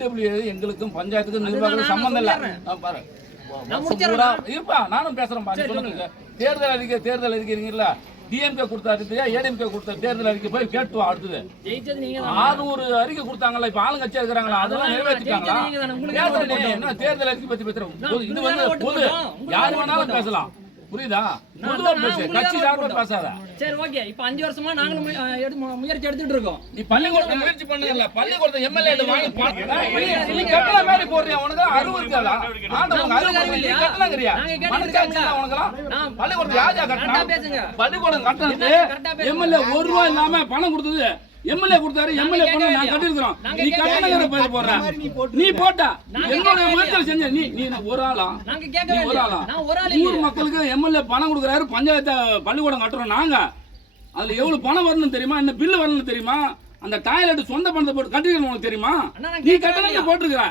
AW எங்களுக்கும் பஞ்சாயத்துக்கும் நிர்வாகம் நான் சம்பந்தம் இல்ல. பாரு. இருப்பா நானும் பேசுறேன் சொல்லுங்க. தேர்தல் அறிக்கை தேர்தல் அறிக்கைங்களா டிஎம்கே கொடுத்த அறிக்கையா ஏடிஎம்கே கொடுத்த தேர்தல் அறிக்கை போய் கேட்டு வா அடுத்தது ஆறுநூறு அறிக்கை கொடுத்தாங்கல்ல இப்ப ஆளுங்கட்சியா இருக்கிறாங்களா? அதெல்லாம் நிறைவேற்றிட்டாங்களா? என்ன தேர்தல் அறிக்கை பத்தி பேசுறோம் இது வந்து பொது. யார் வேணாலும் பேசலாம். புரியுதா? பொதுவா பேசு கட்சி சார்பா பேசாத. சரி ஓகே. இப்போ அஞ்சு வருஷமா நாங்களும் முயற்சி எடுத்துட்டு இருக்கோம். நீ பள்ளிக்கூடத்தை முயற்சி பண்ணல பள்ளிக்கூடத்தை எம்எல்ஏ வாங்கி நீ கட்டண மாதிரி போடுறியா? உனக்கு அறிவு இருக்காதா ஆண்டவங்க அறிவு நாங்க கேட்டது மனசாட்சி பள்ளிக்கூடத்தை யார் கரெக்டா கட்டணம் பேசுங்க. பள்ளிக்கூடம் பேசுங்க. எம்எல்ஏ ஒரு ரூபாய் இல்லாம பணம் கொடுத்தது எம்எல்ஏ கொடுத்தாரு எம்எல்ஏ பணம் நான்? கட்டிருக்கிறோம் நீ கட்டணங்கிற பேர் போடுற. நீ போட்ட. என்னோட முயற்சியில் செஞ்ச நீ நீ ஒரு ஆளா? நீ ஒரு? ஆளா? ஊர்? மக்களுக்கு எம்எல்ஏ பணம் கொடுக்குறாரு பஞ்சாயத்து பள்ளிக்கூடம் கட்டுறோம் நாங்க. அதுல எவ்வளவு பணம் வரணும் தெரியுமா? என்ன பில்லு வரணும் தெரியுமா? அந்த டாய்லெட் சொந்த பணத்தை போட்டு கட்டிருக்கணும் உனக்கு தெரியுமா? நீ இல்லையா? போட்டிருக்கிற.